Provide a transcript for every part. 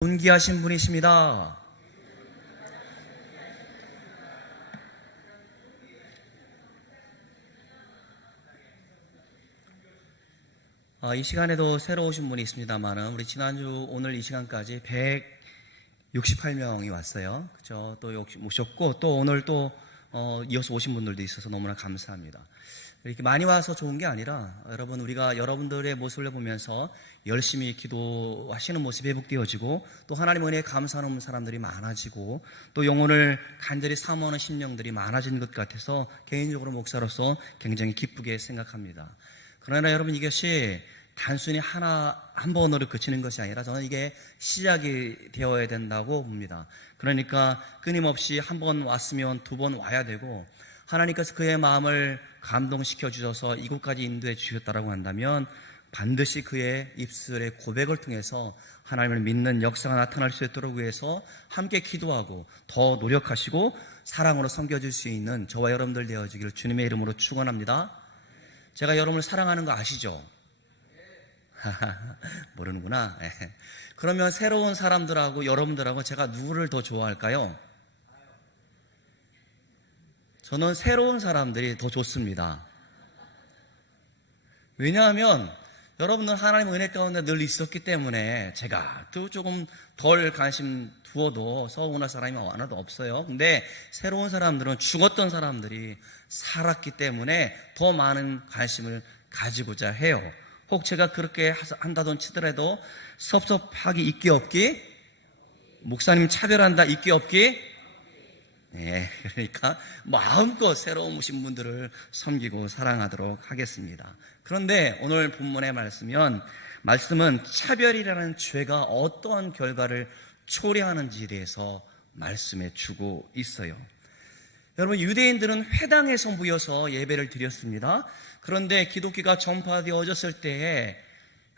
존귀하신 분이십니다. 이 시간에도 새로 오신 분이 있습니다만은 우리 지난주 오늘 이 시간까지 168명이 왔어요. 그죠? 또 오셨고 또 오늘 또 이어서 오신 분들도 있어서 너무나 감사합니다. 이렇게 많이 와서 좋은 게 아니라 여러분, 우리가 여러분들의 모습을 보면서 열심히 기도하시는 모습이 회복되어지고 또 하나님 은혜에 감사하는 사람들이 많아지고 또 영혼을 간절히 사모하는 심령들이 많아진 것 같아서 개인적으로 목사로서 굉장히 기쁘게 생각합니다. 그러나 여러분, 이것이 단순히 한 번으로 그치는 것이 아니라 저는 이게 시작이 되어야 된다고 봅니다. 그러니까 끊임없이 한 번 왔으면 두 번 와야 되고, 하나님께서 그의 마음을 감동시켜 주셔서 이곳까지 인도해 주셨다라고 한다면 반드시 그의 입술의 고백을 통해서 하나님을 믿는 역사가 나타날 수 있도록 위해서 함께 기도하고 더 노력하시고 사랑으로 섬겨줄 수 있는 저와 여러분들 되어지기를 주님의 이름으로 축원합니다. 제가 여러분을 사랑하는 거 아시죠? 모르는구나. 그러면 새로운 사람들하고 여러분들하고 제가 누구를 더 좋아할까요? 저는 새로운 사람들이 더 좋습니다. 왜냐하면 여러분들 하나님의 은혜 가운데 늘 있었기 때문에 제가 또 조금 덜 관심 두어도 서운할 사람이 하나도 없어요. 근데 새로운 사람들은 죽었던 사람들이 살았기 때문에 더 많은 관심을 가지고자 해요. 혹 제가 그렇게 한다던 치더라도 섭섭하기 있기 없기, 목사님 차별한다 있기 없기, 그러니까 마음껏 새로운 오신 분들을 섬기고 사랑하도록 하겠습니다. 그런데 오늘 본문의 말씀은 차별이라는 죄가 어떠한 결과를 초래하는지에 대해서 말씀해 주고 있어요. 여러분, 유대인들은 회당에서 모여서 예배를 드렸습니다. 그런데 기독교가 전파되어졌을 때에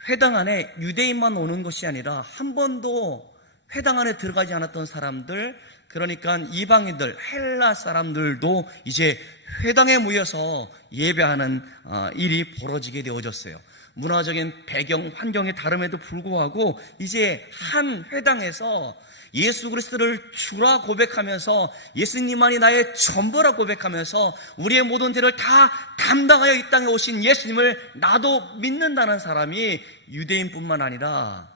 회당 안에 유대인만 오는 것이 아니라 한 번도 회당 안에 들어가지 않았던 사람들, 그러니까 이방인들, 헬라 사람들도 이제 회당에 모여서 예배하는 일이 벌어지게 되어졌어요. 문화적인 배경, 환경이 다름에도 불구하고 이제 한 회당에서 예수 그리스도를 주라 고백하면서 예수님만이 나의 전부라 고백하면서 우리의 모든 죄를 다 담당하여 이 땅에 오신 예수님을 나도 믿는다는 사람이 유대인뿐만 아니라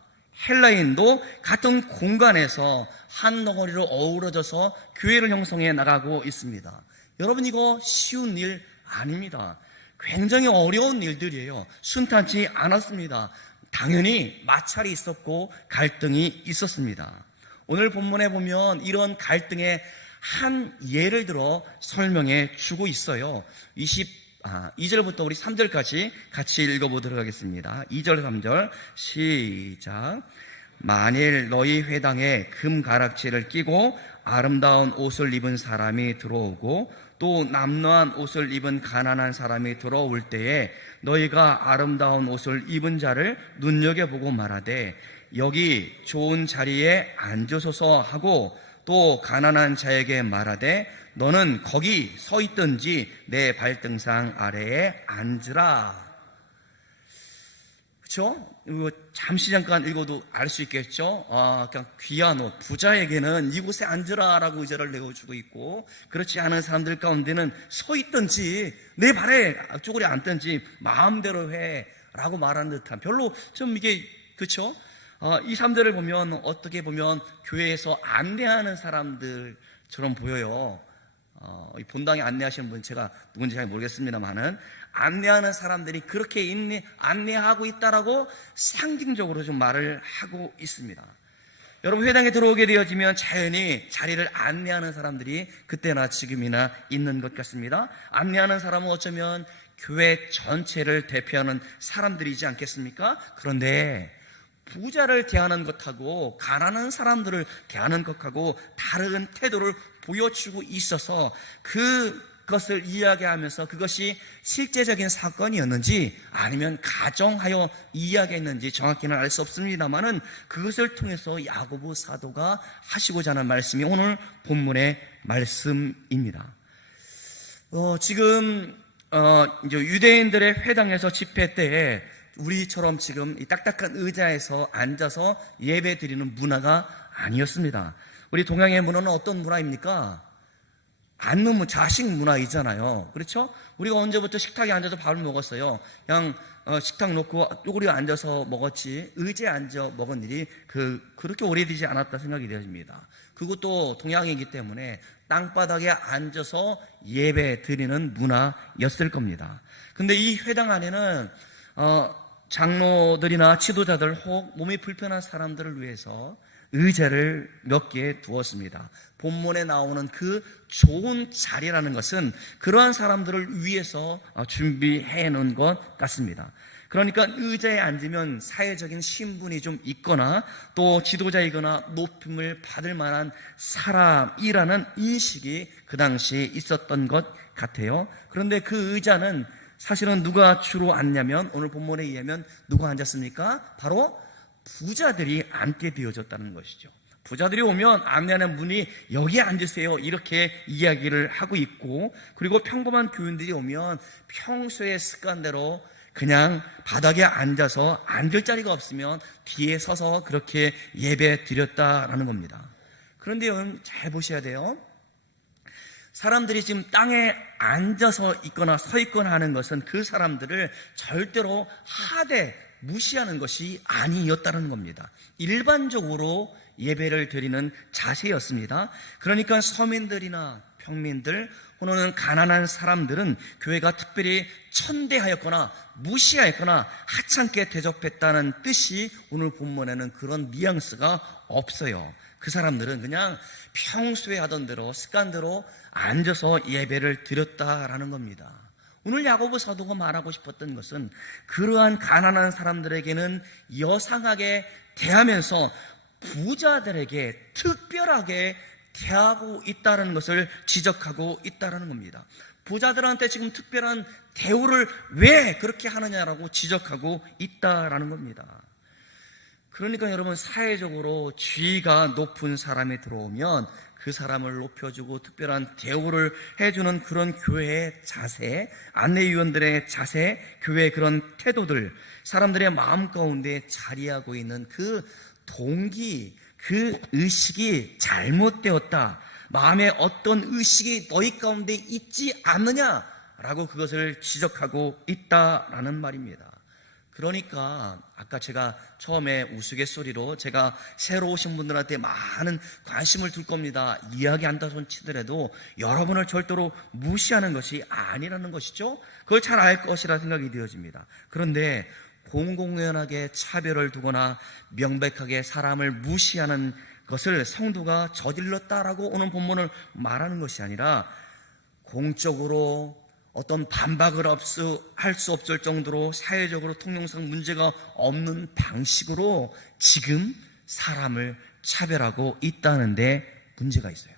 헬라인도 같은 공간에서 한 덩어리로 어우러져서 교회를 형성해 나가고 있습니다. 여러분, 이거 쉬운 일 아닙니다. 굉장히 어려운 일들이에요. 순탄치 않았습니다. 당연히 마찰이 있었고 갈등이 있었습니다. 오늘 본문에 보면 이런 갈등의 한 예를 들어 설명해 주고 있어요. 2절부터 우리 3절까지 같이 읽어보도록 하겠습니다. 2절 3절 시작. 만일 너희 회당에 금가락지를 끼고 아름다운 옷을 입은 사람이 들어오고 또 남노한 옷을 입은 가난한 사람이 들어올 때에 너희가 아름다운 옷을 입은 자를 눈여겨보고 말하되 여기 좋은 자리에 앉으소서 하고 또 가난한 자에게 말하되 너는 거기 서 있든지 내 발등상 아래에 앉으라. 그렇죠? 이거 잠시 잠깐 읽어도 알 수 있겠죠? 그냥 귀한 옷, 부자에게는 이곳에 앉으라라고 의자를 내어주고 있고, 그렇지 않은 사람들 가운데는 서 있든지 내 발에 쪼그려 앉든지 마음대로 해라고 말하는 듯한, 별로 좀 이게, 그렇죠? 이 3절을 보면 어떻게 보면 교회에서 안내하는 사람들처럼 보여요. 이 본당에 안내하시는 분, 제가 누군지 잘 모르겠습니다만은 안내하는 사람들이 그렇게 안내하고 있다라고 상징적으로 좀 말을 하고 있습니다. 여러분, 회당에 들어오게 되어지면 자연히 자리를 안내하는 사람들이 그때나 지금이나 있는 것 같습니다. 안내하는 사람은 어쩌면 교회 전체를 대표하는 사람들이지 않겠습니까? 그런데 부자를 대하는 것하고 가난한 사람들을 대하는 것하고 다른 태도를 보여주고 있어서 그것을 이야기하면서 그것이 실제적인 사건이었는지 아니면 가정하여 이야기했는지 정확히는 알 수 없습니다만은 그것을 통해서 야고보 사도가 하시고자 하는 말씀이 오늘 본문의 말씀입니다. 지금 이제 유대인들의 회당에서 집회 때에 우리처럼 지금 이 딱딱한 의자에서 앉아서 예배 드리는 문화가 아니었습니다. 우리 동양의 문화는 어떤 문화입니까? 앉는 자식 문화이잖아요. 그렇죠? 우리가 언제부터 식탁에 앉아서 밥을 먹었어요? 그냥 식탁 놓고 쪼그려 앉아서 먹었지 의자에 앉아 먹은 일이 그렇게 오래되지 않았다 생각이 되어집니다. 그것도 동양이기 때문에 땅바닥에 앉아서 예배 드리는 문화였을 겁니다. 근데 이 회당 안에는 장로들이나 지도자들 혹 몸이 불편한 사람들을 위해서 의자를 몇 개 두었습니다. 본문에 나오는 그 좋은 자리라는 것은 그러한 사람들을 위해서 준비해 놓은 것 같습니다. 그러니까 의자에 앉으면 사회적인 신분이 좀 있거나 또 지도자이거나 높임을 받을 만한 사람이라는 인식이 그 당시에 있었던 것 같아요. 그런데 그 의자는 사실은 누가 주로 앉냐면 오늘 본문에 의하면 누가 앉았습니까? 바로 부자들이 앉게 되어졌다는 것이죠. 부자들이 오면 안내하는 분이 여기 앉으세요 이렇게 이야기를 하고 있고, 그리고 평범한 교인들이 오면 평소의 습관대로 그냥 바닥에 앉아서 앉을 자리가 없으면 뒤에 서서 그렇게 예배 드렸다라는 겁니다. 그런데 여러분 잘 보셔야 돼요. 사람들이 지금 땅에 앉아서 있거나 서 있거나 하는 것은 그 사람들을 절대로 하되 무시하는 것이 아니었다는 겁니다. 일반적으로 예배를 드리는 자세였습니다. 그러니까 서민들이나 평민들 혹은 가난한 사람들은 교회가 특별히 천대하였거나 무시하였거나 하찮게 대접했다는 뜻이 오늘 본문에는 그런 뉘앙스가 없어요. 그 사람들은 그냥 평소에 하던 대로 습관대로 앉아서 예배를 드렸다라는 겁니다. 오늘 야고보 사도가 말하고 싶었던 것은 그러한 가난한 사람들에게는 여상하게 대하면서 부자들에게 특별하게 대하고 있다는 것을 지적하고 있다는 겁니다. 부자들한테 지금 특별한 대우를 왜 그렇게 하느냐라고 지적하고 있다는 겁니다. 그러니까 여러분, 사회적으로 지위가 높은 사람이 들어오면 그 사람을 높여주고 특별한 대우를 해주는 그런 교회의 자세, 안내위원들의 자세, 교회의 그런 태도들, 사람들의 마음 가운데 자리하고 있는 그 동기, 그 의식이 잘못되었다. 마음에 어떤 의식이 너희 가운데 있지 않느냐라고 그것을 지적하고 있다라는 말입니다. 그러니까 아까 제가 처음에 우스갯소리로 제가 새로 오신 분들한테 많은 관심을 둘 겁니다, 이야기한다 손 치더라도 여러분을 절대로 무시하는 것이 아니라는 것이죠. 그걸 잘 알 것이라 생각이 되어집니다. 그런데 공공연하게 차별을 두거나 명백하게 사람을 무시하는 것을 성도가 저질렀다라고 오늘 본문을 말하는 것이 아니라 공적으로 어떤 반박을 할 수 없을 정도로 사회적으로 통용상 문제가 없는 방식으로 지금 사람을 차별하고 있다는데 문제가 있어요.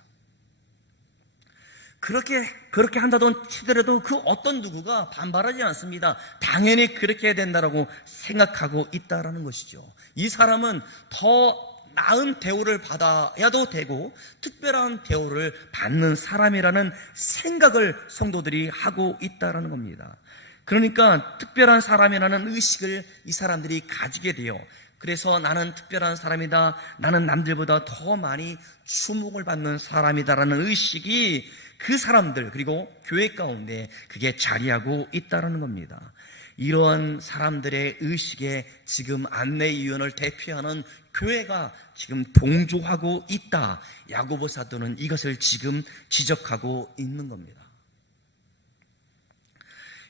그렇게 한다던 치더라도 그 어떤 누구가 반발하지 않습니다. 당연히 그렇게 해야 된다라고 생각하고 있다라는 것이죠. 이 사람은 더 나은 대우를 받아야도 되고 특별한 대우를 받는 사람이라는 생각을 성도들이 하고 있다는 겁니다. 그러니까 특별한 사람이라는 의식을 이 사람들이 가지게 돼요. 그래서 나는 특별한 사람이다, 나는 남들보다 더 많이 주목을 받는 사람이다라는 의식이 그 사람들 그리고 교회 가운데 그게 자리하고 있다는 겁니다. 이런 사람들의 의식에 지금 안내위원을 대표하는 교회가 지금 동조하고 있다. 야고보 사도는 이것을 지금 지적하고 있는 겁니다.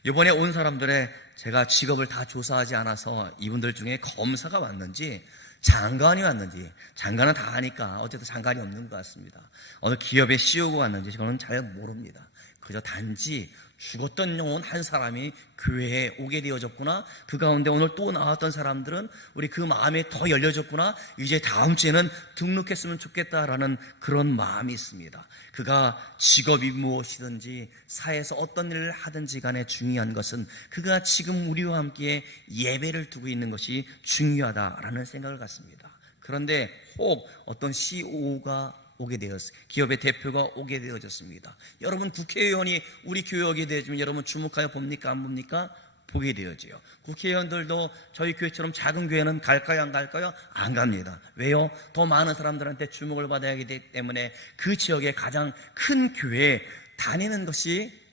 이번에 온 사람들의 제가 직업을 다 조사하지 않아서 이분들 중에 검사가 왔는지 장관이 왔는지, 장관은 다 하니까 어쨌든 장관이 없는 것 같습니다. 어느 기업에 CEO가 왔는지 저는 잘 모릅니다. 그저 단지 죽었던 영혼 한 사람이 교회에 오게 되어졌구나, 그 가운데 오늘 또 나왔던 사람들은 우리 그 마음이 더 열려졌구나, 이제 다음 주에는 등록했으면 좋겠다라는 그런 마음이 있습니다. 그가 직업이 무엇이든지 사회에서 어떤 일을 하든지 간에 중요한 것은 그가 지금 우리와 함께 예배를 두고 있는 것이 중요하다라는 생각을 갖습니다. 그런데 혹 어떤 CEO가 오게 되었어요. 기업의 대표가 오게 되어졌습니다. 여러분, 국회의원이 우리 교회 오게 되어지면 여러분 주목하여 봅니까? 안 봅니까? 보게 되어져요. 국회의원들도 저희 교회처럼 작은 교회는 갈까요, 안 갈까요? 안 갑니다. 왜요? 더 많은 사람들한테 주목을 받아야 하기 때문에 그 지역의 가장 큰 교회에 다니는 것이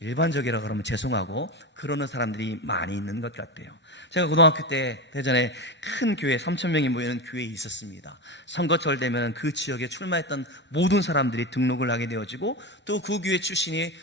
일반적이라 그러면 죄송하고 그러는 사람들이 많이 있는 것 같아요. 제가 고등학교 때 대전에 큰 교회 3,000명이 모이는 교회에 있었습니다. 선거철 되면 그 지역에 출마했던 모든 사람들이 등록을 하게 되어지고 또 그 교회 출신이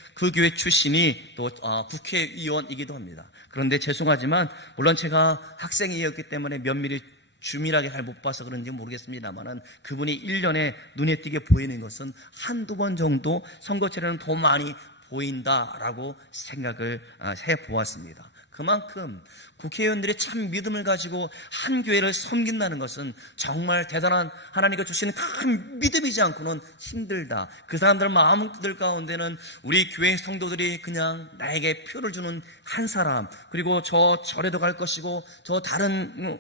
또 국회의원이기도 합니다. 그런데 죄송하지만 물론 제가 학생이었기 때문에 면밀히 주밀하게 잘 못 봐서 그런지 모르겠습니다만은 그분이 1년에 눈에 띄게 보이는 것은 한두 번 정도 선거철에는 더 많이 보인다라고 생각을 해보았습니다. 그만큼 국회의원들이 참 믿음을 가지고 한 교회를 섬긴다는 것은 정말 대단한 하나님께 주시는 큰 믿음이지 않고는 힘들다. 그 사람들 마음들 가운데는 우리 교회 성도들이 그냥 나에게 표를 주는 한 사람, 그리고 저 절에도 갈 것이고 저 다른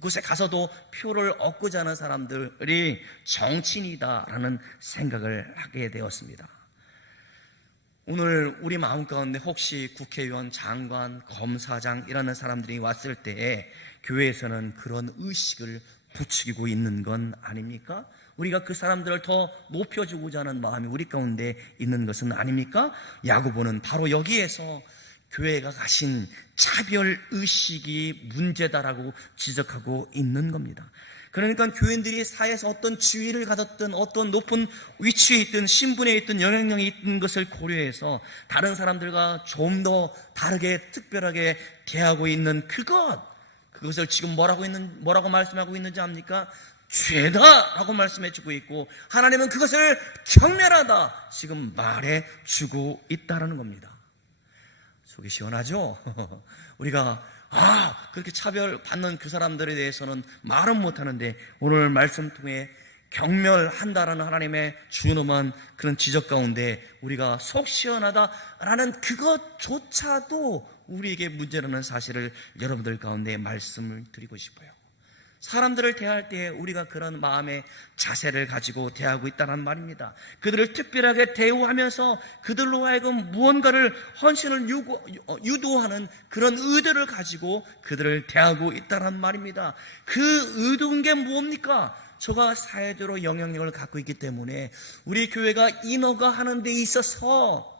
곳에 가서도 표를 얻고자 하는 사람들이 정치인이다라는 생각을 하게 되었습니다. 오늘 우리 마음 가운데 혹시 국회의원, 장관, 검사장이라는 사람들이 왔을 때에 교회에서는 그런 의식을 부추기고 있는 건 아닙니까? 우리가 그 사람들을 더 높여주고자 하는 마음이 우리 가운데 있는 것은 아닙니까? 야고보는 바로 여기에서 교회가 가신 차별의식이 문제다라고 지적하고 있는 겁니다. 그러니까 교인들이 사회에서 어떤 지위를 가졌든 어떤 높은 위치에 있든 신분에 있든 영향력이 있는 것을 고려해서 다른 사람들과 좀 더 다르게 특별하게 대하고 있는 그것을 지금 뭐라고 말씀하고 있는지 압니까? 죄다라고 말씀해주고 있고 하나님은 그것을 경멸하다 지금 말해주고 있다라는 겁니다. 속이 시원하죠? 우리가 그렇게 차별받는 그 사람들에 대해서는 말은 못하는데 오늘 말씀 통해 경멸한다라는 하나님의 주요한 그런 지적 가운데 우리가 속 시원하다라는 그것조차도 우리에게 문제라는 사실을 여러분들 가운데 말씀을 드리고 싶어요. 사람들을 대할 때 우리가 그런 마음의 자세를 가지고 대하고 있다는 말입니다. 그들을 특별하게 대우하면서 그들로 하여금 무언가를 헌신을 유도하는 그런 의도를 가지고 그들을 대하고 있다는 말입니다. 그 의도인 게 뭡니까? 저가 사회적으로 영향력을 갖고 있기 때문에 우리 교회가 인허가 하는 데 있어서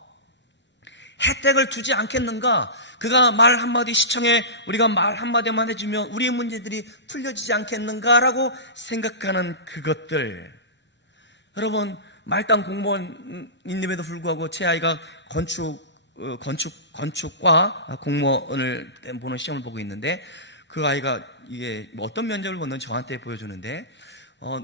혜택을 주지 않겠는가? 그가 말 한마디 시청에 우리가 말 한마디만 해주면 우리의 문제들이 풀려지지 않겠는가라고 생각하는 그것들. 여러분, 말단 공무원임에도 불구하고 제 아이가 건축과 공무원을 보는 시험을 보고 있는데 그 아이가 이게 어떤 면접을 보는 저한테 보여주는데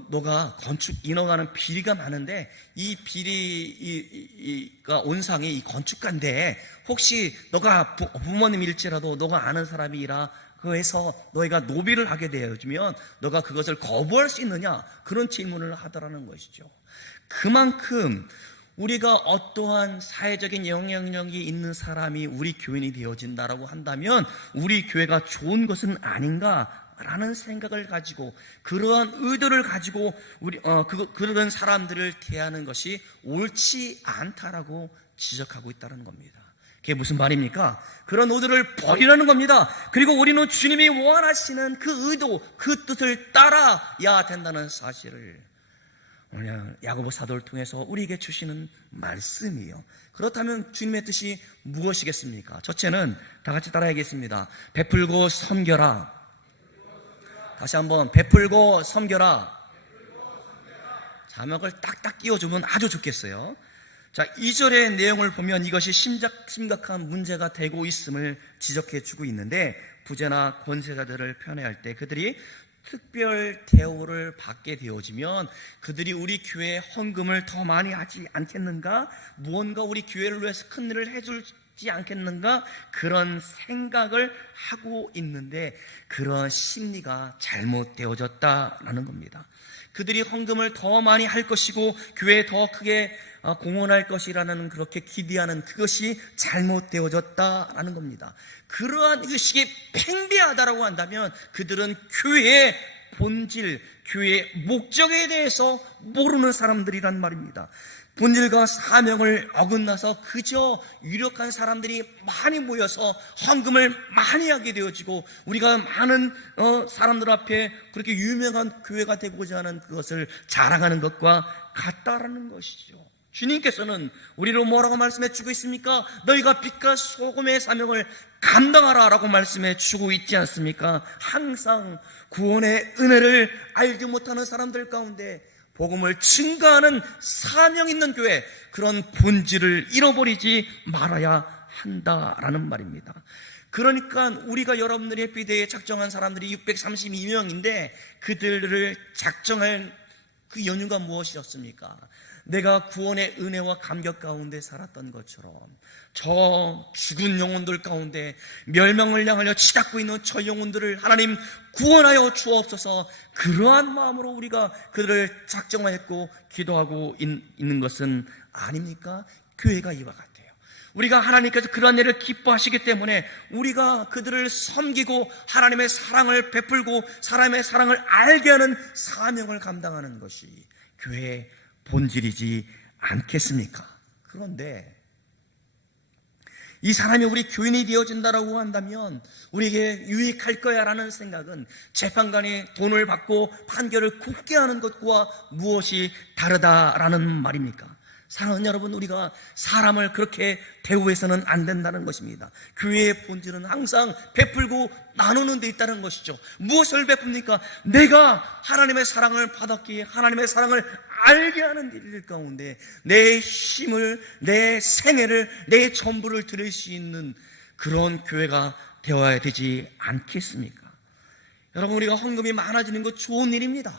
너가 건축 인허가는 비리가 많은데 이 비리가 온상이 이 건축가인데 혹시 너가 부모님일지라도 너가 아는 사람이라 그래서 너희가 노비를 하게 되어지면 너가 그것을 거부할 수 있느냐 그런 질문을 하더라는 것이죠. 그만큼 우리가 어떠한 사회적인 영향력이 있는 사람이 우리 교인이 되어진다라고 한다면 우리 교회가 좋은 것은 아닌가 라는 생각을 가지고 그러한 의도를 가지고 그런 사람들을 대하는 것이 옳지 않다라고 지적하고 있다는 겁니다. 그게 무슨 말입니까? 그런 의도를 버리라는 겁니다. 그리고 우리는 주님이 원하시는 그 의도, 그 뜻을 따라야 된다는 사실을 오늘 야고보 사도를 통해서 우리에게 주시는 말씀이에요. 그렇다면 주님의 뜻이 무엇이겠습니까? 첫째는 다 같이 따라야겠습니다. 베풀고 섬겨라. 다시 한번 베풀고 섬겨라. 자막을 딱딱 끼워주면 아주 좋겠어요. 자, 2절의 내용을 보면 이것이 심각한 문제가 되고 있음을 지적해주고 있는데 부자나 권세자들을 편애할 때 그들이 특별 대우를 받게 되어지면 그들이 우리 교회에 헌금을 더 많이 하지 않겠는가? 무언가 우리 교회를 위해서 큰 일을 해주지 않겠는가? 그런 생각을 하고 있는데 그런 심리가 잘못되어졌다라는 겁니다. 그들이 헌금을 더 많이 할 것이고 교회에 더 크게 공헌할 것이라는 그렇게 기대하는 그것이 잘못되어졌다라는 겁니다. 그러한 의식이 팽배하다라고 한다면 그들은 교회의 본질, 교회의 목적에 대해서 모르는 사람들이란 말입니다. 본질과 사명을 어긋나서 그저 유력한 사람들이 많이 모여서 헌금을 많이 하게 되어지고 우리가 많은 사람들 앞에 그렇게 유명한 교회가 되고자 하는 그것을 자랑하는 것과 같다라는 것이죠. 주님께서는 우리로 뭐라고 말씀해 주고 있습니까? 너희가 빛과 소금의 사명을 감당하라 라고 말씀해 주고 있지 않습니까? 항상 구원의 은혜를 알지 못하는 사람들 가운데 복음을 증거하는 사명 있는 교회, 그런 본질을 잃어버리지 말아야 한다라는 말입니다. 그러니까 우리가 여러분들의 비대에 작정한 사람들이 632명인데 그들을 작정할 그 연유가 무엇이었습니까? 내가 구원의 은혜와 감격 가운데 살았던 것처럼 저 죽은 영혼들 가운데 멸망을 향하여 치닫고 있는 저 영혼들을 하나님 구원하여 주옵소서, 그러한 마음으로 우리가 그들을 작정하였고 기도하고 있는 것은 아닙니까? 교회가 이와 같아요. 우리가 하나님께서 그러한 일을 기뻐하시기 때문에 우리가 그들을 섬기고 하나님의 사랑을 베풀고 사람의 사랑을 알게 하는 사명을 감당하는 것이 교회의 본질이지 않겠습니까? 그런데 이 사람이 우리 교인이 되어진다라고 한다면 우리에게 유익할 거야 라는 생각은 재판관이 돈을 받고 판결을 굳게 하는 것과 무엇이 다르다라는 말입니까? 사랑하는 여러분, 우리가 사람을 그렇게 대우해서는 안 된다는 것입니다. 교회의 본질은 항상 베풀고 나누는 데 있다는 것이죠. 무엇을 베풉니까? 내가 하나님의 사랑을 받았기에 하나님의 사랑을 알게 하는 일 가운데 내 힘을, 내 생애를, 내 전부를 드릴 수 있는 그런 교회가 되어야 되지 않겠습니까? 여러분, 우리가 헌금이 많아지는 것 좋은 일입니다.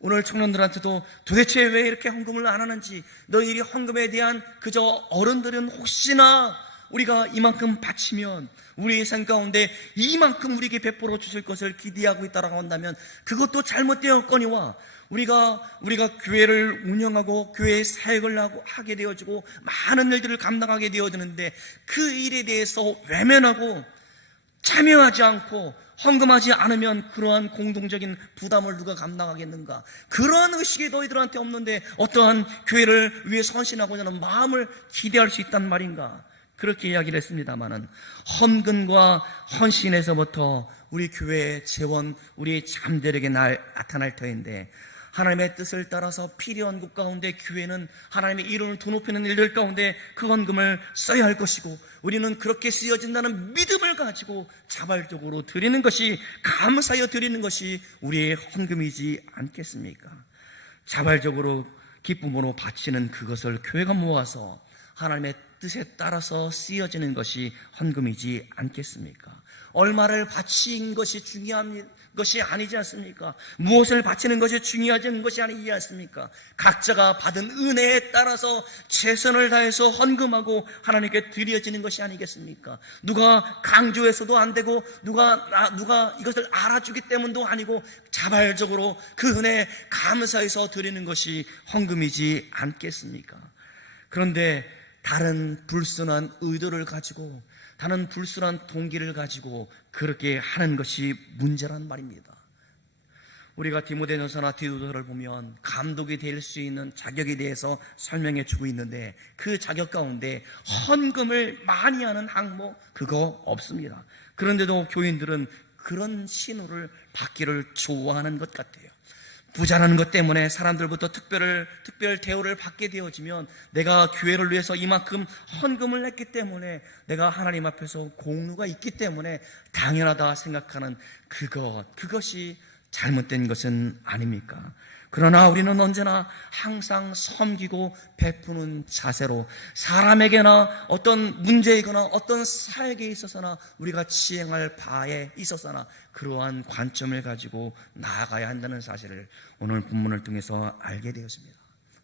오늘 청년들한테도 도대체 왜 이렇게 헌금을 안 하는지, 너희들이 헌금에 대한 그저 어른들은 혹시나 우리가 이만큼 바치면 우리의 생 가운데 이만큼 우리에게 베풀어 주실 것을 기대하고 있다라고 한다면 그것도 잘못되었거니와 우리가 교회를 운영하고 교회의 사역을 하게 되어지고 많은 일들을 감당하게 되어지는데 그 일에 대해서 외면하고 참여하지 않고 헌금하지 않으면 그러한 공동적인 부담을 누가 감당하겠는가? 그러한 의식이 너희들한테 없는데 어떠한 교회를 위해 헌신하고자 하는 마음을 기대할 수 있단 말인가? 그렇게 이야기를 했습니다마는 헌금과 헌신에서부터 우리 교회의 재원, 우리 잠들에게 나타날 터인데 하나님의 뜻을 따라서 필요한 곳 가운데 교회는 하나님의 이름을 드높이는 일들 가운데 그 헌금을 써야 할 것이고 우리는 그렇게 쓰여진다는 믿음을 가지고 자발적으로 드리는 것이, 감사하여 드리는 것이 우리의 헌금이지 않겠습니까? 자발적으로 기쁨으로 바치는 그것을 교회가 모아서 하나님의 뜻에 따라서 쓰여지는 것이 헌금이지 않겠습니까? 얼마를 바친 것이 중요한 것이 아니지 않습니까? 무엇을 바치는 것이 중요하지 것이 아니지 않습니까? 각자가 받은 은혜에 따라서 최선을 다해서 헌금하고 하나님께 드려지는 것이 아니겠습니까? 누가 강조해서도 안 되고 누가 이것을 알아주기 때문도 아니고 자발적으로 그 은혜에 감사해서 드리는 것이 헌금이지 않겠습니까? 그런데 다른 불순한 의도를 가지고, 다른 불순한 동기를 가지고 그렇게 하는 것이 문제란 말입니다. 우리가 디모데전서나 디도서를 보면 감독이 될 수 있는 자격에 대해서 설명해 주고 있는데 그 자격 가운데 헌금을 많이 하는 항목 그거 없습니다. 그런데도 교인들은 그런 신호를 받기를 좋아하는 것 같아요. 부자라는 것 때문에 사람들부터 특별 대우를 받게 되어지면 내가 교회를 위해서 이만큼 헌금을 했기 때문에 내가 하나님 앞에서 공로가 있기 때문에 당연하다 생각하는 그것이 잘못된 것은 아닙니까? 그러나 우리는 언제나 항상 섬기고 베푸는 자세로 사람에게나 어떤 문제이거나 어떤 사역에 있어서나 우리가 시행할 바에 있어서나 그러한 관점을 가지고 나아가야 한다는 사실을 오늘 본문을 통해서 알게 되었습니다.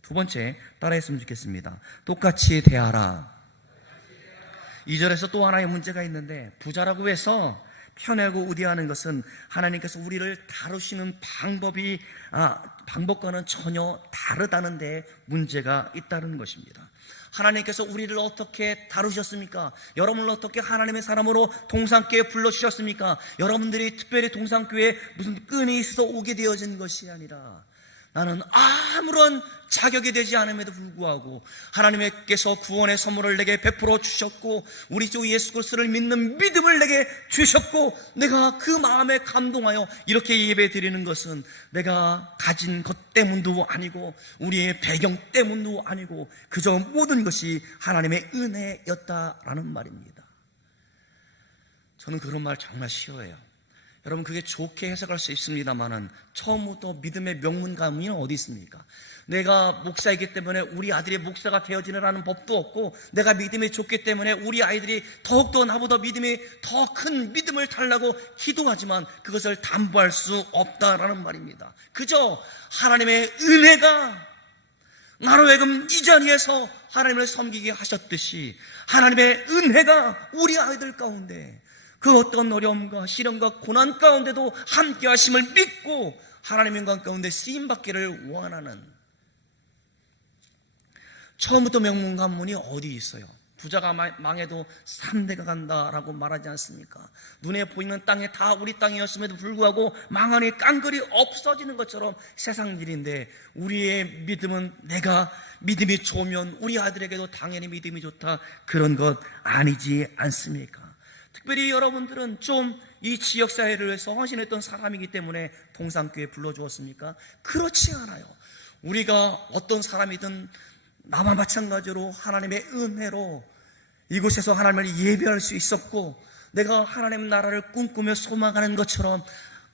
두 번째, 따라했으면 좋겠습니다. 똑같이 대하라. 2절에서 또 하나의 문제가 있는데 부자라고 해서 편하고 우대하는 것은 하나님께서 우리를 다루시는 방법과는 전혀 다르다는 데 문제가 있다는 것입니다. 하나님께서 우리를 어떻게 다루셨습니까? 여러분을 어떻게 하나님의 사람으로 동산교회에 불러주셨습니까? 여러분들이 특별히 동산교회에 무슨 끈이 있어 오게 되어진 것이 아니라 나는 아무런 자격이 되지 않음에도 불구하고 하나님께서 구원의 선물을 내게 베풀어 주셨고 우리 주 예수 그리스도를 믿는 믿음을 내게 주셨고 내가 그 마음에 감동하여 이렇게 예배 드리는 것은 내가 가진 것 때문도 아니고 우리의 배경 때문도 아니고 그저 모든 것이 하나님의 은혜였다라는 말입니다. 저는 그런 말 정말 싫어해요. 여러분 그게 좋게 해석할 수 있습니다만은 처음부터 믿음의 명문 가문이 어디 있습니까? 내가 목사이기 때문에 우리 아들이 목사가 되어지느라는 법도 없고 내가 믿음이 좋기 때문에 우리 아이들이 더욱더 나보다 믿음이 더 큰 믿음을 달라고 기도하지만 그것을 담보할 수 없다라는 말입니다. 그저 하나님의 은혜가 나로 하여금 이 자리에서 하나님을 섬기게 하셨듯이 하나님의 은혜가 우리 아이들 가운데 그 어떤 어려움과 시련과 고난 가운데도 함께 하심을 믿고 하나님의 영광 가운데 쓰임받기를 원하는 처음부터 명문 가문이 어디 있어요? 부자가 망해도 3대가 간다라고 말하지 않습니까? 눈에 보이는 땅에 다 우리 땅이었음에도 불구하고 망하니 깡그리 없어지는 것처럼 세상 일인데 우리의 믿음은 내가 믿음이 좋으면 우리 아들에게도 당연히 믿음이 좋다 그런 것 아니지 않습니까? 특별히 여러분들은 좀 이 지역사회를 위해서 헌신했던 사람이기 때문에 동산교회 불러주었습니까? 그렇지 않아요. 우리가 어떤 사람이든 나와 마찬가지로 하나님의 은혜로 이곳에서 하나님을 예배할 수 있었고 내가 하나님 나라를 꿈꾸며 소망하는 것처럼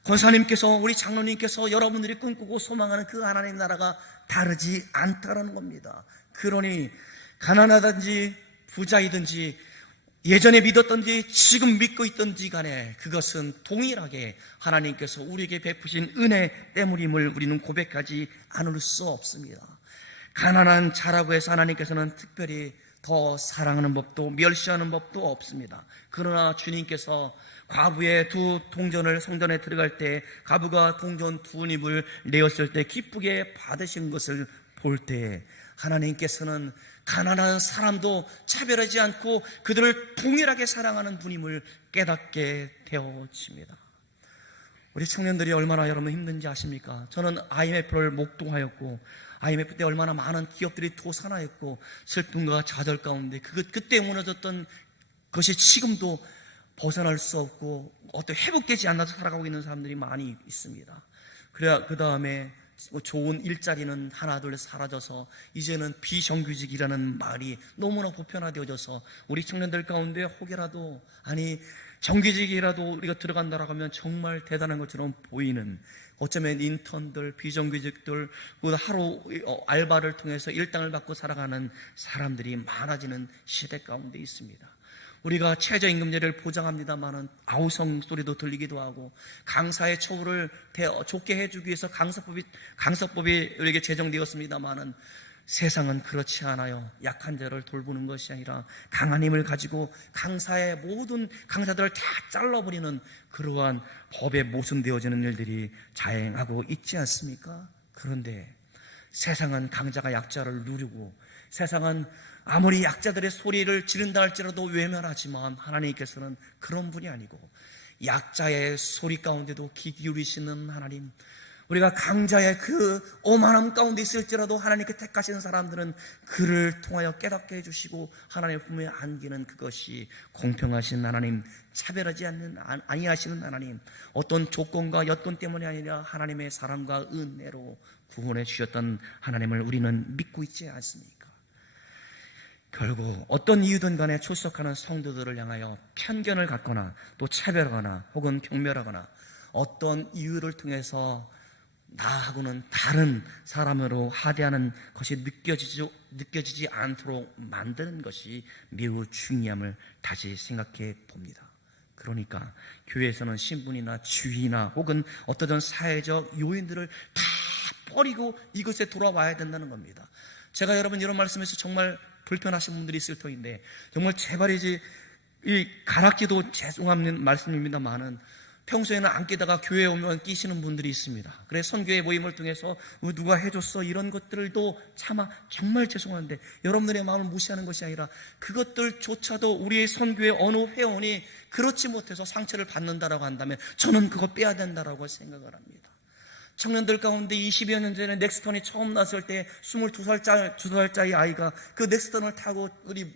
권사님께서 우리 장로님께서 여러분들이 꿈꾸고 소망하는 그 하나님 나라가 다르지 않다는 겁니다. 그러니 가난하든지 부자이든지 예전에 믿었던지 지금 믿고 있던지 간에 그것은 동일하게 하나님께서 우리에게 베푸신 은혜 때문임을 우리는 고백하지 않을 수 없습니다. 가난한 자라고 해서 하나님께서는 특별히 더 사랑하는 법도 멸시하는 법도 없습니다. 그러나 주님께서 과부의 두 동전을 성전에 들어갈 때 과부가 동전 두 입을 내었을 때 기쁘게 받으신 것을 볼 때 하나님께서는 가난한 사람도 차별하지 않고 그들을 동일하게 사랑하는 분임을 깨닫게 되어집니다. 우리 청년들이 얼마나 여러분 힘든지 아십니까? 저는 IMF를 목도하였고 IMF 때 얼마나 많은 기업들이 도산하였고 슬픔과 좌절 가운데 그때 무너졌던 것이 지금도 벗어날 수 없고 어떤 회복되지 않아서 살아가고 있는 사람들이 많이 있습니다. 그래야 그 다음에 좋은 일자리는 하나 둘 사라져서 이제는 비정규직이라는 말이 너무나 보편화되어져서 우리 청년들 가운데 혹여라도 아니 정규직이라도 우리가 들어간다라고 하면 정말 대단한 것처럼 보이는 어쩌면 인턴들, 비정규직들, 하루 알바를 통해서 일당을 받고 살아가는 사람들이 많아지는 시대 가운데 있습니다. 우리가 최저임금제를 보장합니다마는 아우성 소리도 들리기도 하고 강사의 처우를 좋게 해주기 위해서 강사법이 우리에게 제정되었습니다마는 세상은 그렇지 않아요. 약한 자를 돌보는 것이 아니라 강한 힘을 가지고 강사의 모든 강사들을 다 잘라버리는 그러한 법에 모순되어지는 일들이 자행하고 있지 않습니까? 그런데 세상은 강자가 약자를 누르고 세상은 아무리 약자들의 소리를 지른다 할지라도 외면하지만 하나님께서는 그런 분이 아니고 약자의 소리 가운데도 귀 기울이시는 하나님, 우리가 강자의 그 오만함 가운데 있을지라도 하나님께 택하시는 사람들은 그를 통하여 깨닫게 해주시고 하나님의 품에 안기는 그것이 공평하신 하나님, 차별하지 아니하시는 하나님, 어떤 조건과 여건 때문이 아니라 하나님의 사랑과 은혜로 구원해 주셨던 하나님을 우리는 믿고 있지 않습니까? 결국 어떤 이유든 간에 출석하는 성도들을 향하여 편견을 갖거나 또 차별하거나 혹은 경멸하거나 어떤 이유를 통해서 나하고는 다른 사람으로 하대하는 것이 느껴지지 않도록 만드는 것이 매우 중요함을 다시 생각해 봅니다. 그러니까 교회에서는 신분이나 지위나 혹은 어떤 사회적 요인들을 다 버리고 이것에 돌아와야 된다는 겁니다. 제가 여러분 이런 말씀에서 정말 불편하신 분들이 있을 터인데 정말 제발이지 이 가락기도 죄송한 말씀입니다만은 평소에는 안 끼다가 교회에 오면 끼시는 분들이 있습니다. 그래서 선교회 모임을 통해서 누가 해줬어 이런 것들도 차마 정말 죄송한데 여러분들의 마음을 무시하는 것이 아니라 그것들조차도 우리의 선교회 어느 회원이 그렇지 못해서 상처를 받는다라고 한다면 저는 그거 빼야 된다라고 생각을 합니다. 청년들 가운데 20여 년 전에 넥스턴이 처음 나왔을 때 22살짜리 아이가 그 넥스턴을 타고 우리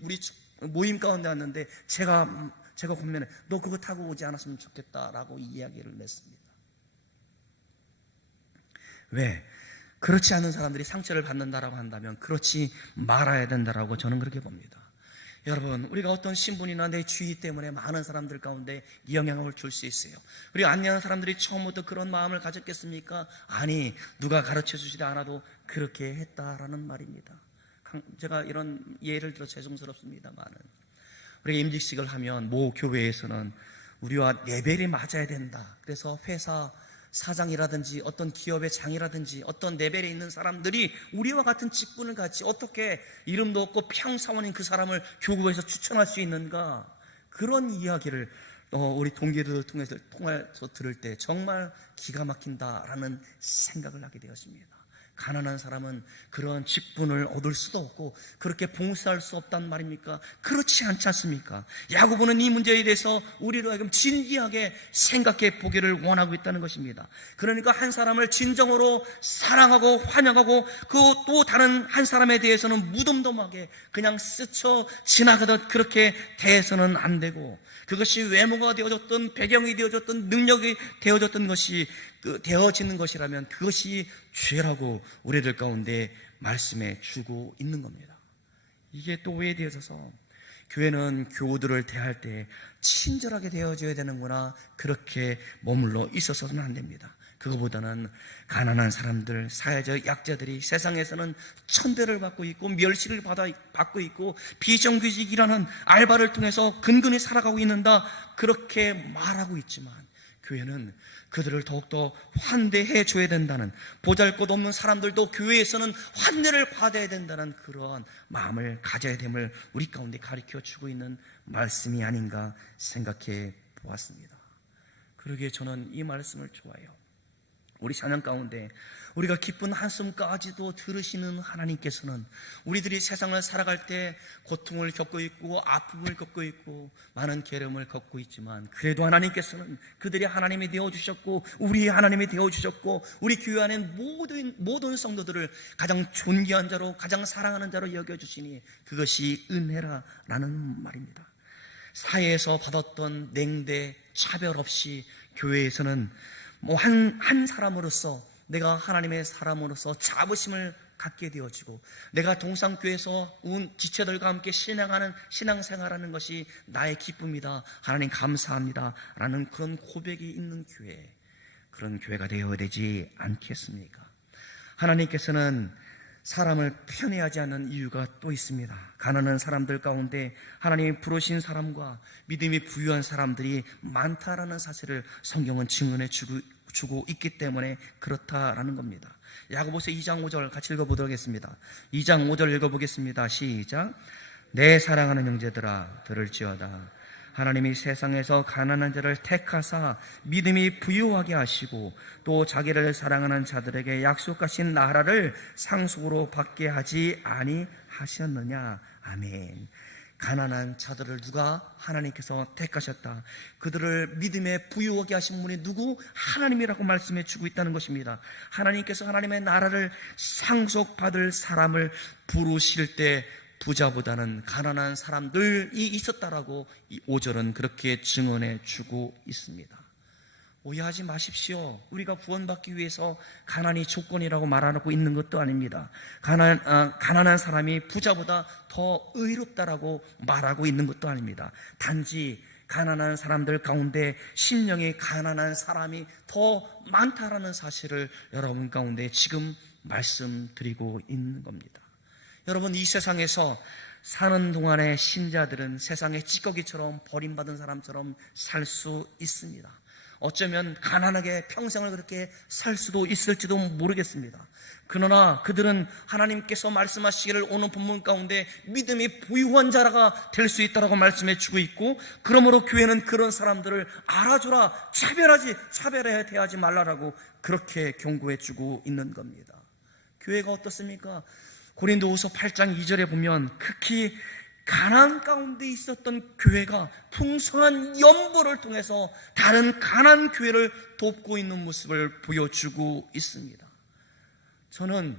모임 가운데 왔는데 제가 권면해, 너 그거 타고 오지 않았으면 좋겠다라고 이야기를 냈습니다. 왜? 그렇지 않은 사람들이 상처를 받는다라고 한다면 그렇지 말아야 된다라고 저는 그렇게 봅니다. 여러분, 우리가 어떤 신분이나 내 주의 때문에 많은 사람들 가운데 영향을 줄 수 있어요. 우리 안내하는 사람들이 처음부터 그런 마음을 가졌겠습니까? 아니, 누가 가르쳐주지 않아도 그렇게 했다라는 말입니다. 제가 이런 예를 들어 죄송스럽습니다만은, 우리가 임직식을 하면 모 교회에서는 우리와 레벨이 맞아야 된다. 그래서 회사 사장이라든지 어떤 기업의 장이라든지 어떤 레벨에 있는 사람들이 우리와 같은 직분을 갖지 어떻게 이름도 없고 평사원인 그 사람을 교구에서 추천할 수 있는가, 그런 이야기를 우리 동기들을 통해서 들을 때 정말 기가 막힌다라는 생각을 하게 되었습니다. 가난한 사람은 그런 직분을 얻을 수도 없고 그렇게 봉사할 수 없단 말입니까? 그렇지 않지 않습니까? 야고보는 이 문제에 대해서 우리로 하여금 진지하게 생각해 보기를 원하고 있다는 것입니다. 그러니까 한 사람을 진정으로 사랑하고 환영하고 그 또 다른 한 사람에 대해서는 무덤덤하게 그냥 스쳐 지나가듯 그렇게 대해서는 안 되고, 그것이 외모가 되어졌던 배경이 되어졌던 능력이 되어졌던 것이 되어지는 것이라면 그것이 죄라고 우리들 가운데 말씀해 주고 있는 겁니다. 이게 또 왜 되어져서 교회는 교우들을 대할 때 친절하게 대해줘야 되는구나, 그렇게 머물러 있어서는 안 됩니다. 그거보다는 가난한 사람들, 사회적 약자들이 세상에서는 천대를 받고 있고 멸시를 받고 있고 비정규직이라는 알바를 통해서 근근히 살아가고 있는다, 그렇게 말하고 있지만 교회는 그들을 더욱더 환대해 줘야 된다는, 보잘것없는 사람들도 교회에서는 환대를 받아야 된다는 그러한 마음을 가져야 됨을 우리 가운데 가르쳐 주고 있는 말씀이 아닌가 생각해 보았습니다. 그러기에 저는 이 말씀을 좋아해요. 우리 찬양 가운데 우리가 기쁜 한숨까지도 들으시는 하나님께서는 우리들이 세상을 살아갈 때 고통을 겪고 있고 아픔을 겪고 있고 많은 괴로움을 겪고 있지만, 그래도 하나님께서는 그들이 하나님이 되어주셨고 우리 하나님이 되어주셨고 우리 교회 안에 모든 성도들을 가장 존귀한 자로 가장 사랑하는 자로 여겨주시니 그것이 은혜라라는 말입니다. 사회에서 받았던 냉대 차별 없이 교회에서는 한 사람으로서, 내가 하나님의 사람으로서 자부심을 갖게 되어지고 내가 동산교회에서 온 지체들과 함께 신앙생활하는 것이 나의 기쁨이다, 하나님 감사합니다 라는 그런 고백이 있는 교회, 그런 교회가 되어야 되지 않겠습니까? 하나님께서는 사람을 편애하지 않는 이유가 또 있습니다. 가난한 사람들 가운데 하나님이 부르신 사람과 믿음이 부유한 사람들이 많다라는 사실을 성경은 증언해 주고 있기 때문에 그렇다라는 겁니다. 야고보서 2장 5절 같이 읽어보도록 하겠습니다. 2장 5절 읽어보겠습니다. 시작. 내 사랑하는 형제들아 들을지어다. 하나님이 세상에서 가난한 자를 택하사 믿음이 부유하게 하시고 또 자기를 사랑하는 자들에게 약속하신 나라를 상속으로 받게 하지 아니하셨느냐. 아멘. 가난한 자들을 누가? 하나님께서 택하셨다. 그들을 믿음에 부유하게 하신 분이 누구? 하나님이라고 말씀해 주고 있다는 것입니다. 하나님께서 하나님의 나라를 상속받을 사람을 부르실 때 부자보다는 가난한 사람들이 있었다라고 이 5절은 그렇게 증언해 주고 있습니다. 오해하지 마십시오. 우리가 구원받기 위해서 가난이 조건이라고 말하고 있는 것도 아닙니다. 가난한 사람이 부자보다 더 의롭다라고 말하고 있는 것도 아닙니다. 단지 가난한 사람들 가운데 심령이 가난한 사람이 더 많다라는 사실을 여러분 가운데 지금 말씀드리고 있는 겁니다. 여러분, 이 세상에서 사는 동안에 신자들은 세상의 찌꺼기처럼 버림받은 사람처럼 살 수 있습니다. 어쩌면 가난하게 평생을 그렇게 살 수도 있을지도 모르겠습니다. 그러나 그들은 하나님께서 말씀하시기를 오늘 본문 가운데 믿음이 부유한 자라가 될 수 있다고 말씀해 주고 있고, 그러므로 교회는 그런 사람들을 알아주라, 차별해야 대하지 말라라고 그렇게 경고해 주고 있는 겁니다. 교회가 어떻습니까? 고린도후서 8장 2절에 보면 가난 가운데 있었던 교회가 풍성한 연보를 통해서 다른 가난 교회를 돕고 있는 모습을 보여주고 있습니다. 저는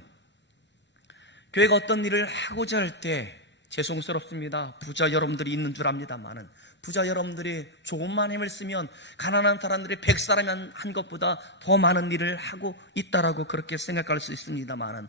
교회가 어떤 일을 하고자 할 때 죄송스럽습니다. 부자 여러분들이 있는 줄 압니다만은 부자 여러분들이 조금만 힘을 쓰면 가난한 사람들이 100사람이 한 것보다 더 많은 일을 하고 있다라고 그렇게 생각할 수 있습니다만은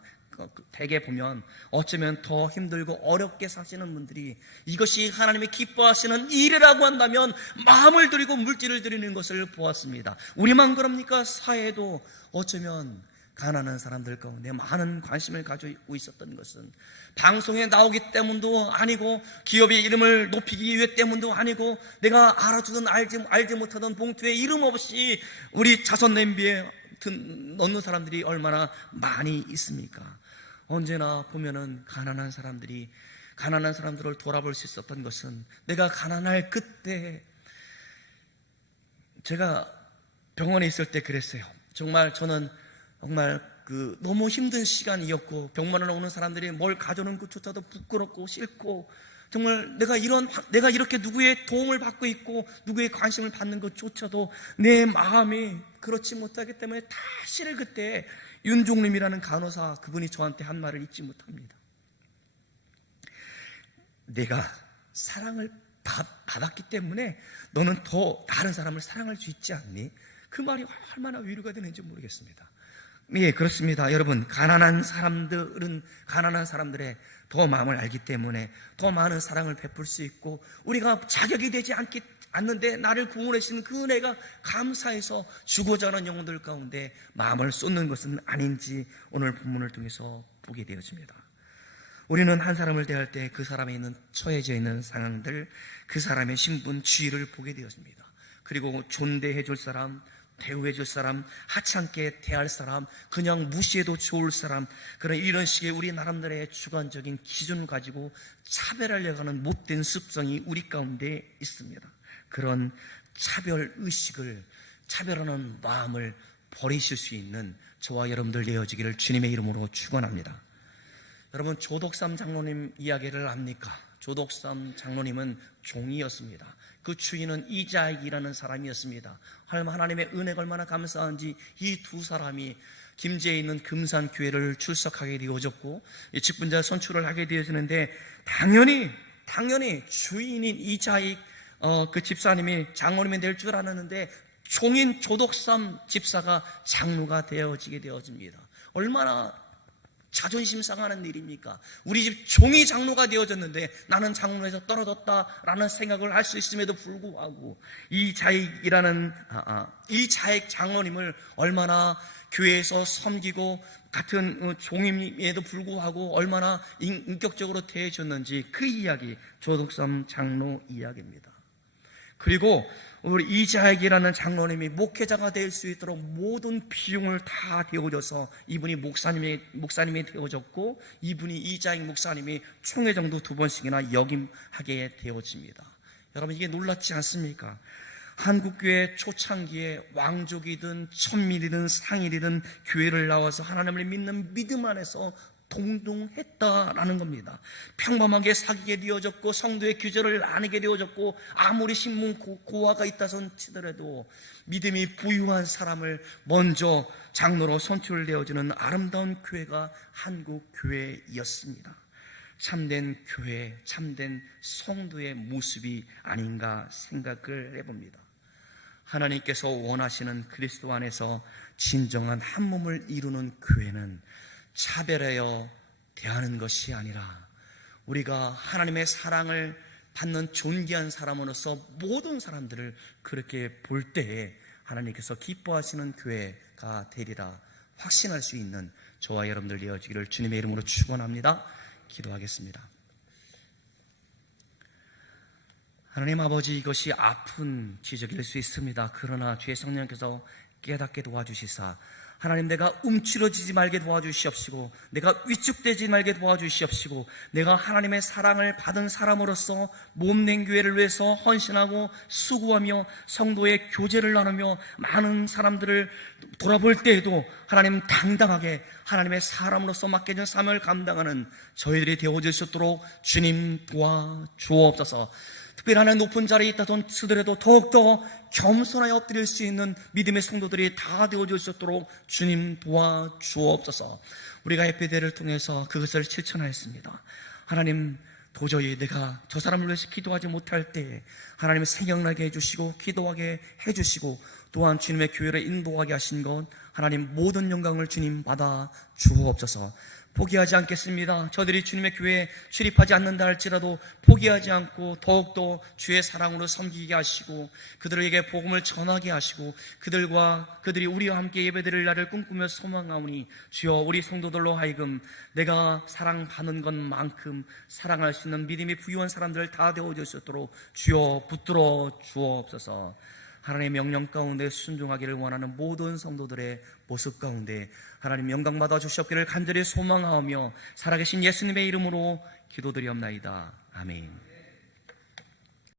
대개 보면 어쩌면 더 힘들고 어렵게 사시는 분들이 이것이 하나님이 기뻐하시는 일이라고 한다면 마음을 들이고 물질을 드리는 것을 보았습니다. 우리만 그럽니까? 사회도 어쩌면 가난한 사람들 가운데 많은 관심을 가지고 있었던 것은 방송에 나오기 때문도 아니고 기업의 이름을 높이기 위해 때문도 아니고 내가 알아주든 알지 못하던 봉투에 이름 없이 우리 자선 냄비에 넣는 사람들이 얼마나 많이 있습니까? 언제나 보면은 가난한 사람들을 돌아볼 수 있었던 것은 내가 가난할 그때, 제가 병원에 있을 때 그랬어요. 저는 너무 힘든 시간이었고 병원에 오는 사람들이 뭘 가져오는 것조차도 부끄럽고 싫고 정말 내가 이렇게 누구의 도움을 받고 있고 누구의 관심을 받는 것조차도 내 마음이 그렇지 못하기 때문에 다시를 그때 윤종림이라는 간호사 그분이 저한테 한 말을 잊지 못합니다. 내가 사랑을 받았기 때문에 너는 더 다른 사람을 사랑할 수 있지 않니? 그 말이 얼마나 위로가 되는지 모르겠습니다. 예, 그렇습니다. 여러분, 가난한 사람들의 더 마음을 알기 때문에 더 많은 사랑을 베풀 수 있고 우리가 자격이 되지 않는데 나를 구원하시는 그 은혜가 감사해서 주고자 하는 영혼들 가운데 마음을 쏟는 것은 아닌지 오늘 본문을 통해서 보게 되어집니다. 우리는 한 사람을 대할 때 그 사람에 처해져 있는 상황들, 그 사람의 신분, 지위를 보게 되어집니다. 그리고 존대해 줄 사람, 대우해 줄 사람, 하찮게 대할 사람, 그냥 무시해도 좋을 사람, 그런 이런 식의 우리 나름대로의 주관적인 기준을 가지고 차별하려고 하는 못된 습성이 우리 가운데 있습니다. 그런 차별의식을, 차별하는 마음을 버리실 수 있는 저와 여러분들 되어지기를 주님의 이름으로 축원합니다. 여러분, 조덕삼 장로님 이야기를 압니까? 조덕삼 장로님은 종이었습니다. 그 주인은 이자익이라는 사람이었습니다. 하나님의 은혜가 얼마나 감사한지 이 두 사람이 김제에 있는 금산교회를 출석하게 되어졌고 직분자 선출을 하게 되어지는데 당연히 주인인 이자익 그 집사님이 장로님이 될 줄 알았는데 종인 조덕삼 집사가 장로가 되어지게 되어집니다. 얼마나 자존심 상하는 일입니까? 우리 집 종이 장로가 되어졌는데 나는 장로에서 떨어졌다라는 생각을 할 수 있음에도 불구하고 이 자익 장로님을 얼마나 교회에서 섬기고 같은 종임에도 불구하고 얼마나 인격적으로 대해줬는지 그 이야기, 조덕삼 장로 이야기입니다. 그리고 우리 이자익이라는 장로님이 목회자가 될 수 있도록 모든 비용을 다 되어줘서 이분이 목사님이 되어졌고 이분이 이자익 목사님이 총회장도 2번씩이나 역임하게 되어집니다. 여러분, 이게 놀랍지 않습니까? 한국교회 초창기에 왕족이든 천민이든 상일이든 교회를 나와서 하나님을 믿는 믿음 안에서 동동했다라는 겁니다. 평범하게 사귀게 되어졌고 성도의 규절을 나누게 되어졌고 아무리 신문 고화가 있다선 치더라도 믿음이 부유한 사람을 먼저 장로로 선출되어지는 아름다운 교회가 한국 교회였습니다. 참된 교회, 참된 성도의 모습이 아닌가 생각을 해봅니다. 하나님께서 원하시는 그리스도 안에서 진정한 한 몸을 이루는 교회는 차별하여 대하는 것이 아니라 우리가 하나님의 사랑을 받는 존귀한 사람으로서 모든 사람들을 그렇게 볼 때에 하나님께서 기뻐하시는 교회가 되리라 확신할 수 있는 저와 여러분들 되어지기를 주님의 이름으로 축원합니다. 기도하겠습니다. 하나님 아버지, 이것이 아픈 지적일 수 있습니다. 그러나 주의 성령께서 깨닫게 도와주시사 하나님, 내가 움츠러지지 말게 도와주시옵시고, 내가 위축되지 말게 도와주시옵시고, 내가 하나님의 사랑을 받은 사람으로서 몸낸 교회를 위해서 헌신하고 수고하며 성도의 교제를 나누며 많은 사람들을 돌아볼 때에도 하나님, 당당하게 하나님의 사람으로서 맡겨진 사명을 감당하는 저희들이 되어질 수 있도록 주님 도와주옵소서. 특별히 하나님 높은 자리에 있다 치더라도 더욱더 겸손하게 엎드릴 수 있는 믿음의 성도들이 다 되어질 수 있도록 주님 도와주옵소서. 우리가 에피대를 통해서 그것을 실천하였습니다. 하나님, 도저히 내가 저 사람을 위해서 기도하지 못할 때에 하나님의 생각나게 해주시고 기도하게 해주시고 또한 주님의 교회를 인도하게 하신 것, 하나님 모든 영광을 주님 받아 주옵소서. 포기하지 않겠습니다. 저들이 주님의 교회에 출입하지 않는다 할지라도 포기하지 않고 더욱더 주의 사랑으로 섬기게 하시고 그들에게 복음을 전하게 하시고 그들이 우리와 함께 예배드릴 날을 꿈꾸며 소망하오니 주여, 우리 성도들로 하여금 내가 사랑받는 것만큼 사랑할 수 있는 믿음이 부유한 사람들 다 되어줄 수 있도록 주여 붙들어 주옵소서. 하나님의 명령 가운데 순종하기를 원하는 모든 성도들의 모습 가운데 하나님 영광 받아 주시옵기를 간절히 소망하며 살아계신 예수님의 이름으로 기도드리옵나이다. 아멘.